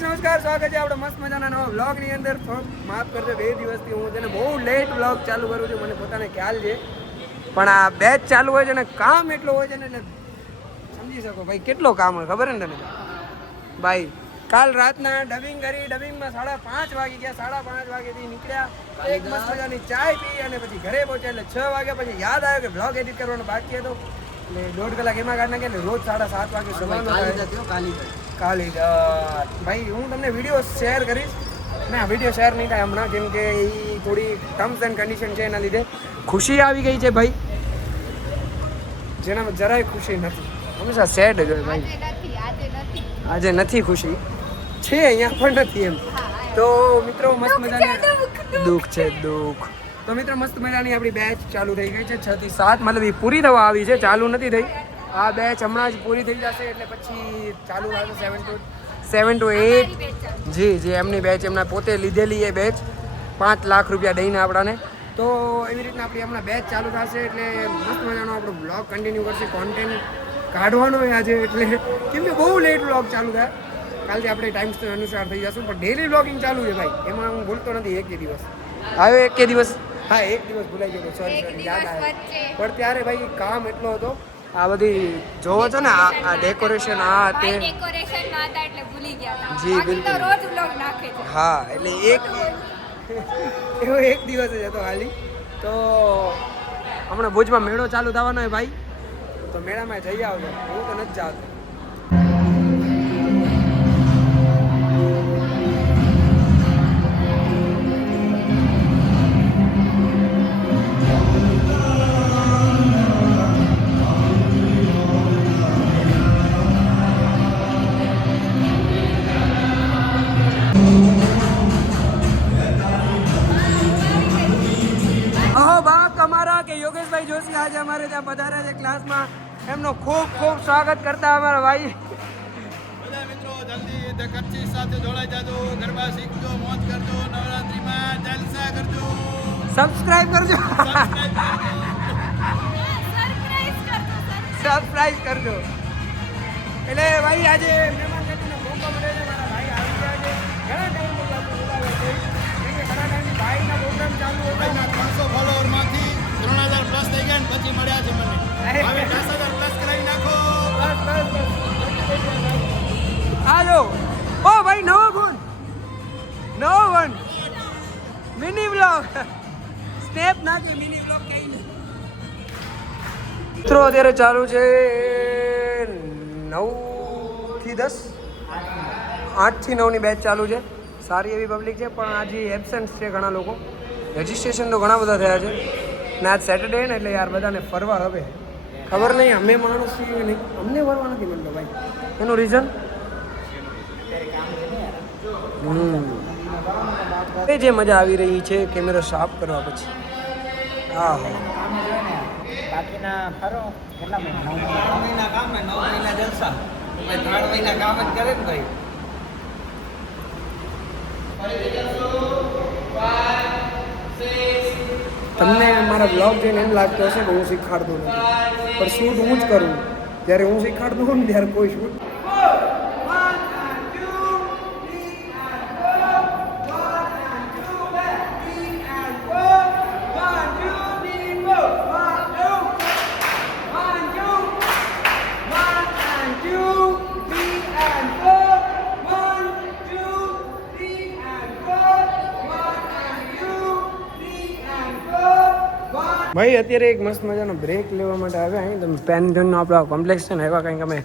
Guys નમસ્કાર, સ્વાગત છે આપણે મસ્ત મજાના નવા વ્લોગની અંદર. માફ કરજો, 2 દિવસથી હું તેને બહુ લેટ વ્લોગ ચાલુ કરું છું, મને પોતાને ખ્યાલ છે. પણ આ બેચ ચાલુ હોય છે ને કામ એટલો હોય છે ને એટલે સમજી શકો ભાઈ કેટલો કામ હોય, ખબર ને તને ભાઈ. કાલ રાતના ડબિંગ કરી, ડબિંગમાં 5:30 વાગી ગયા. 5:30 વાગ્યાથી નીકળ્યા, એક મસ્ત મજાની ચાય પી અને પછી ઘરે પહોંચ્યા. એટલે 6 વાગ્યા પછી યાદ આવ્યો કે વ્લોગ એડિટ કરવાનો બાકી હતો, એટલે 1.5 કલાક એમાં કાઢ નાખ્યા. એટલે રોજ 7:30 વાગે સવારનો કાલી ભાઈ હું તમને વિડીયો શેર કરીશ. ના, વિડીયો શેર નહીં થાય હમણાં, કેમ કે એ થોડી ટર્મ્સ એન્ડ કન્ડિશન છે, એના લીધે. ખુશી આવી ગઈ છે ભાઈ, જેનામાં જરાય ખુશી નથી, હંમેશા સેડ જ હોય ભાઈ. આજે નથી ખુશી, છે અહીંયા પણ નથી એમ. તો મિત્રો મસ્ત મજાની દુઃખ છે, દુઃખ. તો મિત્રો મસ્ત મજાની આપણી બેચ ચાલુ થઈ ગઈ છે. 6 થી 7 મતલબ એ પૂરી થવા આવી છે, ચાલુ નથી થઈ. આ બેચ હમણાં જ પૂરી થઈ જશે એટલે પછી ચાલુ થશે 7 to 8. જી એમની બેચ એમના પોતે લીધેલી એ બેચ 5 લાખ રૂપિયા દઈને આપણાને. તો એવી રીતના આપણી હમણાં બેચ ચાલુ થશે એટલે મસ્ત મજાનો આપણો બ્લોગ કન્ટિન્યુ કરશે. કોન્ટેન્ટ કાઢવાનો હોય આજે, એટલે કેમ કે બહુ લેટ બ્લોગ ચાલુ થાય. કાલથી આપણે ટાઈમ અનુસાર થઈ જશું, પણ ડેલી બ્લોગિંગ ચાલુ છે ભાઈ, એમાં હું ભૂલતો નથી. એક દિવસ આવ્યો, એક દિવસ હા, એક દિવસ ભૂલાઈ ગયો, સોરી યાદ આવ્યો. પણ ત્યારે ભાઈ કામ એટલો હતો. આ બધી જોવો છો ને, આ ડેકોરેશન, આ તે ડેકોરેશનમાં હતા એટલે ભૂલી ગયા. જી બિલકુલ, રોજ વ્લોગ નાખે છે. હા, એટલે એવો એક દિવસ જ હતો ખાલી. તો હમણાં ભુજમાં મેળો ચાલુ થવાનો હોય ભાઈ, તો મેળામાં જઈ આવજો. હું તો નથી જાતો. યોગેશભાઈ જોશી આજે અમારે ત્યાં પધાર્યા છે ક્લાસમાં. એમનો ખૂબ ખૂબ સ્વાગત કરતા અમારા ભાઈ. બધા મિત્રો જલ્દી કચ્છી સાથે જોડાઈ જાજો, ગરબા શીખજો, મોજ કરજો, નવરાત્રીમાં જલસા કરજો, સબસ્ક્રાઇબ કરજો, સરપ્રાઈઝ કરજો. એટલે ભાઈ આજે મહેમાન ગતિનો મોકો મળે છે, મારા ભાઈ આવી ગયા છે. ઘણા ટાઈમથી ભાઈના પ્રોગ્રામ ચાલુ હતા. 300 ફોલોવરમાંથી 3000 પ્લસ થઈ ગયા ને પછી મળ્યા છે મને. હવે 10000 પ્લસ કરાવી નાખો. આજો ઓ ભાઈ, નવો ફોન, નવો ફોન, મિની બ્લોગ સ્ટેપ નાખી, મિની બ્લોગ કઈ નહીં. મિત્રો અત્યારે ચાલુ છે 9 થી 10, 8 થી 9 ની બેચ ચાલુ છે. સારી એવી પબ્લિક છે, પણ આજે એબસેન્ટ છે ઘણા લોકો. રજિસ્ટ્રેશન તો ઘણા બધા થયા છે ને આજ સેટરડે ને, એટલે યાર બધાને ફરવા હવે ખબર નહીં. અમે માણસ છીએ નહીં, અમને ફરવા નથી મળતો ભાઈ. એનું રીઝન એ જે મજા આવી રહી છે કેમેરો સાફ કરવા પછી. હા બાકીના ફરો કેટલા મહિના? 9 મહિના કામ ને 9 મહિના જલસા. ભાઈ 3 મહિના કામ જ કરે ને ભાઈ. તમને મારા બ્લોગ જોઈને એમ લાગતું હશે કે હું શીખવાડતો નથી, પણ શૂટ હું જ કરું. જ્યારે હું શીખવાડતો હોઉં ને ત્યારે કોઈ શૂટ ભાઈ. અત્યારે એક મસ્ત મજાનો બ્રેક લેવા માટે આવ્યા. અહીં તમે પેનજોનનો આપણો કોમ્પ્લેક્સ છે ને, એવા કંઈક અમે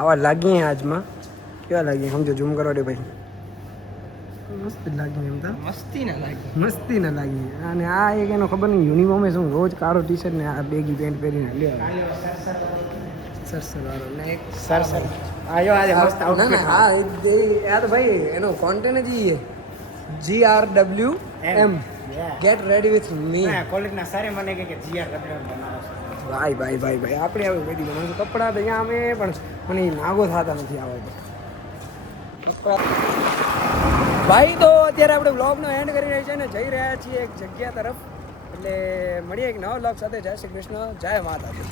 આવા લાગીએ આજમાં. કેવા લાગીએ સમજો, ઝૂમ કરવા દે ભાઈ. મસ્ત લાગી એમ તો, મસ્તી ના લાગી. અને આ એક એનો ખબર નહીં યુનિફોર્મ શું, રોજ કાળો ટી શર્ટ ને આ બેગી પેન્ટ પહેરીને લે સરસર વાળો ને એક સરસર આયો આજે મસ્ત આઉટફિટ. હા આ તો ભાઈ એનો કોન્ટેન્ટ જ GRWM gate ready with me. કોલેજના સારે મને કહે કે GRWM બનાવો ભાઈ આપણે હવે બધી બનાવશું કપડાં તો અહીંયા અમે, પણ મને નાગો થતા નથી આવતો ભાઈ. તો અત્યારે આપણે વ્લોગનો એન્ડ કરી રહ્યા છીએ અને જઈ રહ્યા છીએ એક જગ્યા તરફ. એટલે મળીએ એક નવા વ્લોગ સાથે. જય શ્રી કૃષ્ણ, જય માતાજી.